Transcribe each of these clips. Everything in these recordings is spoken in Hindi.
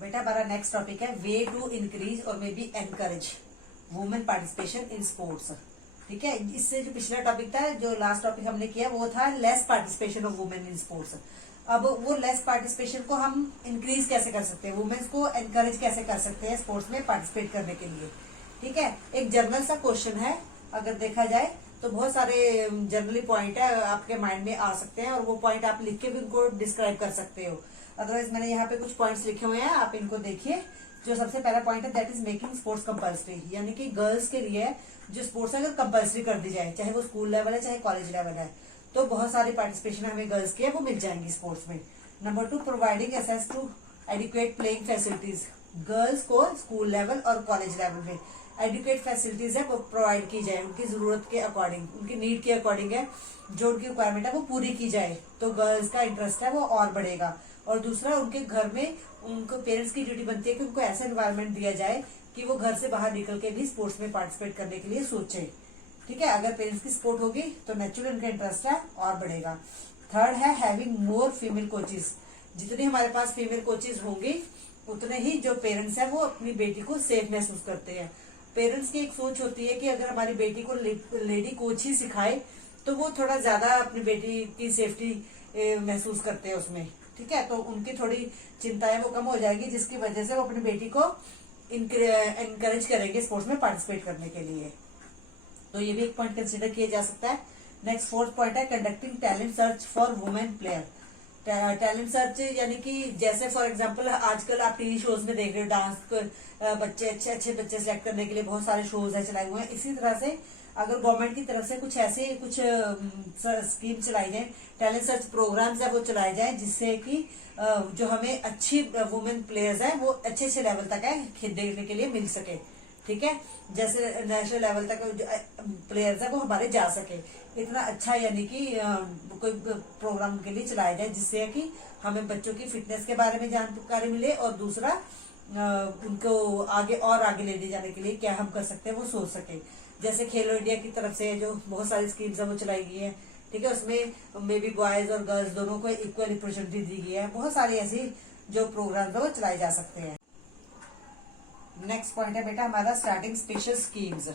बेटा हमारा नेक्स्ट टॉपिक है वे टू इंक्रीज और may be encourage women participation in sports. ठीक है, इससे जो पिछला टॉपिक था, जो लास्ट टॉपिक हमने किया वो था less participation of women in sports. अब वो लेस पार्टिसिपेशन को हम इंक्रीज कैसे कर सकते हैं, वुमेन्स को एनकरेज कैसे कर सकते हैं स्पोर्ट्स में पार्टिसिपेट करने के लिए। ठीक है, एक जनरल सा क्वेश्चन है, अगर देखा जाए तो बहुत सारे जनरली पॉइंट है आपके माइंड में आ सकते हैं और वो पॉइंट आप लिख के भी उनको डिस्क्राइब कर सकते हो। अदरवाइज मैंने यहाँ पे कुछ पॉइंट्स लिखे हुए हैं, आप इनको देखिए। जो सबसे पहला पॉइंट है that is making sports compulsory, यानी कि गर्ल्स के लिए जो स्पोर्ट्स अगर कंपल्सरी कर दी जाए, चाहे वो स्कूल लेवल है चाहे कॉलेज लेवल है, तो बहुत सारी पार्टिसिपेशन हमें गर्ल्स की है वो मिल जाएंगी स्पोर्ट्स में। Number 2, providing access to adequate playing facilities, girls को स्कूल लेवल और कॉलेज लेवल में एडुकेट फैसिलिटीज है वो प्रोवाइड की जाए, उनकी जरूरत के अकॉर्डिंग, उनकी नीड के अकॉर्डिंग है, जो उनकी रिक्वायरमेंट है वो पूरी की जाए, तो गर्ल्स का इंटरेस्ट है वो और बढ़ेगा। और दूसरा, उनके घर में उनको पेरेंट्स की ड्यूटी बनती है कि उनको ऐसा एनवायरनमेंट दिया जाए कि वो घर से बाहर निकल के भी स्पोर्ट्स में पार्टिसिपेट करने के लिए सोचे। ठीक है, अगर पेरेंट्स की सपोर्ट होगी तो नेचुरली उनका इंटरेस्ट है और बढ़ेगा। थर्ड है हैविंग मोर फीमेल कोचेज, जितनी हमारे पास फीमेल कोचेज होंगी उतने ही जो पेरेंट्स है वो अपनी बेटी को सेफ महसूस करते हैं। पेरेंट्स की एक सोच होती है कि अगर हमारी बेटी को लेडी कोच ही सिखाए तो वो थोड़ा ज्यादा अपनी बेटी की सेफ्टी महसूस करते हैं उसमें। ठीक है, तो उनकी थोड़ी चिंताएं वो कम हो जाएगी, जिसकी वजह से वो अपनी बेटी को इनकरेज करेंगे स्पोर्ट्स में पार्टिसिपेट करने के लिए। तो ये भी एक पॉइंट कंसिडर किया जा सकता है। नेक्स्ट फोर्थ पॉइंट है conducting talent search for women player. Talent search यानी कि जैसे फॉर एग्जांपल आजकल आप टीवी शोज में देख रहे हो, डांस बच्चे अच्छे अच्छे बच्चे सिलेक्ट करने के लिए बहुत सारे शोज है चलाए हुए हैं। इसी तरह से अगर गवर्नमेंट की तरफ से कुछ ऐसे कुछ स्कीम चलाई जाए, टैलेंट सर्च प्रोग्राम्स है वो चलाए जाए, जिससे कि जो हमें अच्छी वुमेन प्लेयर्स है वो अच्छे अच्छे लेवल तक है देखने के लिए मिल सके। ठीक है, जैसे नेशनल लेवल तक प्लेयर्स है वो हमारे जा सके, इतना अच्छा यानी कि कोई प्रोग्राम के लिए चलाया जाए, जिससे कि हमें बच्चों की फिटनेस के बारे में जानकारी मिले और दूसरा उनको आगे और आगे ले जाने के लिए क्या हम कर सकते हैं वो सोच सके। जैसे खेलो इंडिया की तरफ से जो बहुत सारी स्कीम्स है वो चलाई गई है। ठीक है, उसमें मे बी बॉयज और गर्ल्स दोनों को इक्वल अपॉर्चुनिटी दी गई है। बहुत सारी ऐसी जो प्रोग्राम है वो चलाए जा सकते हैं। नेक्स्ट पॉइंट है बेटा हमारा स्टार्टिंग स्पेशल स्कीम्स।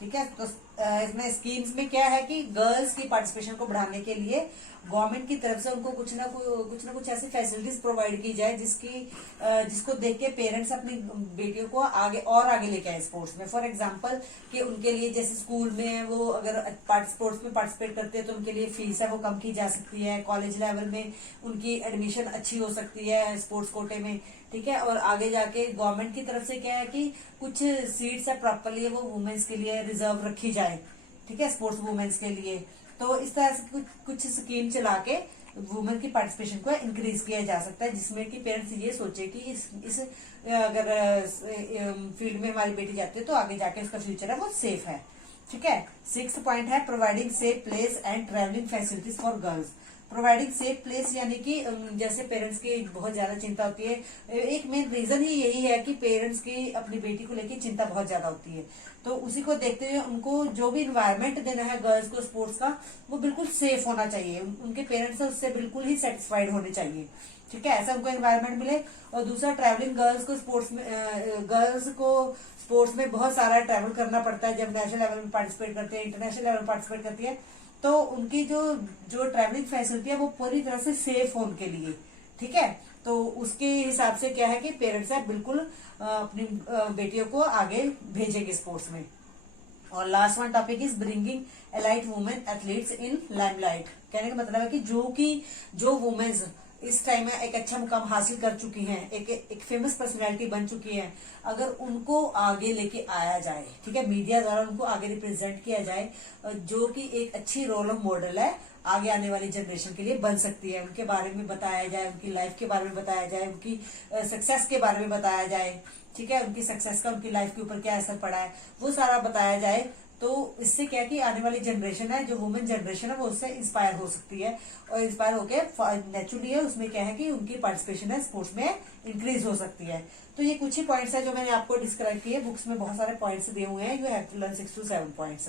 ठीक है, तो इसमें स्कीम्स में क्या है कि गर्ल्स की पार्टिसिपेशन को बढ़ाने के लिए गवर्नमेंट की तरफ से उनको कुछ ना कुछ ऐसी फैसिलिटीज प्रोवाइड की जाए जिसको देख के पेरेंट्स अपनी बेटियों को आगे लेके आए स्पोर्ट्स में। फॉर एग्जांपल कि उनके लिए जैसे स्कूल में वो अगर स्पोर्ट्स में पार्टिसिपेट करते हैं तो उनके लिए फीस है वो कम की जा सकती है, कॉलेज लेवल में उनकी एडमिशन अच्छी हो सकती है स्पोर्ट्स कोटे में। ठीक है, और आगे जाके गवर्नमेंट की तरफ से क्या है कि कुछ सीट्स है प्रॉपरली वो वुमेन्स के लिए रिजर्व रखी जाए। ठीक है, स्पोर्ट्स वुमेन्स के लिए। तो इस तरह से कुछ स्कीम चला के वुमेन की पार्टिसिपेशन को इंक्रीज किया जा सकता है, जिसमें कि पेरेंट्स ये सोचे कि इस अगर फील्ड में हमारी बेटी जाती है तो आगे जाके उसका फ्यूचर है वो सेफ है। ठीक है, 6th पॉइंट है providing safe place and travelling facilities for girls. Providing safe place यानी कि जैसे पेरेंट्स की बहुत ज्यादा चिंता होती है, एक मेन रीजन ही यही है कि पेरेंट्स की अपनी बेटी को लेकर चिंता बहुत ज्यादा होती है, तो उसी को देखते हुए उनको जो भी इन्वायरमेंट देना है गर्ल्स को स्पोर्ट्स का वो बिल्कुल सेफ होना चाहिए, उनके पेरेंट्स उससे बिल्कुल ही सेटिस्फाइड होने चाहिए। ठीक है, ऐसा उनको एनवायरनमेंट मिले। और दूसरा, ट्रैवलिंग गर्ल्स को स्पोर्ट्स में बहुत सारा ट्रैवल करना पड़ता है जब नेशनल लेवल में पार्टिसिपेट करते हैं, इंटरनेशनल लेवल में पार्टिसिपेट करती है, तो उनकी जो ट्रैवलिंग फैसिलिटी है वो पूरी तरह से सेफ हो उनके लिए। ठीक है, तो उसके हिसाब से क्या है कि पेरेंट्स है बिल्कुल अपनी बेटियों को आगे भेजेंगे स्पोर्ट्स में। और last one topic is bringing elite women athletes in limelight. कहने का मतलब है कि जो वुमेन्स इस टाइम में एक अच्छा मुकाम हासिल कर चुकी हैं, एक फेमस पर्सनैलिटी बन चुकी हैं, अगर उनको आगे लेके आया जाए, ठीक है, मीडिया द्वारा उनको आगे रिप्रेजेंट किया जाए, जो कि एक अच्छी रोल ऑफ मॉडल है, आगे आने वाली जनरेशन के लिए बन सकती है, उनके बारे में बताया जाए, उनकी लाइफ के बारे में बताया जाए, उनकी सक्सेस के बारे में बताया जाए। ठीक है, उनकी सक्सेस का उनकी लाइफ के ऊपर क्या असर पड़ा है वो सारा बताया जाए, तो इससे क्या कि आने वाली जनरेशन है, जो वुमेन जनरेशन है, वो उससे इंस्पायर हो सकती है और इंस्पायर होकर नेचुरली है उसमें क्या है कि उनकी पार्टिसिपेशन है स्पोर्ट्स में इंक्रीज हो सकती है। तो ये कुछ ही पॉइंट्स है जो मैंने आपको डिस्क्राइब किए। बुक्स में बहुत सारे पॉइंट्स दिए हुए हैं, you have to learn 6 to 7 points.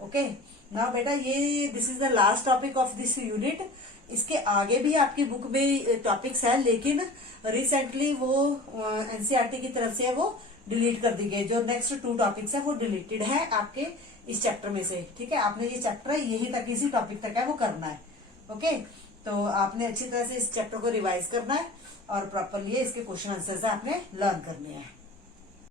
Okay, now बेटा ये this is the last topic of this unit. इसके आगे भी आपकी बुक में टॉपिक्स है, लेकिन रिसेंटली वो एनसीईआरटी की तरफ से वो डिलीट कर दी गई। जो नेक्स्ट 2 टॉपिक्स है वो डिलीटेड है आपके इस चैप्टर में से। ठीक है, आपने ये चैप्टर यही तक, इसी टॉपिक तक है वो करना है। ओके, तो आपने अच्छी तरह से इस चैप्टर को रिवाइज करना है और प्रॉपरली इसके क्वेश्चन आंसर्स आपने लर्न करने हैं।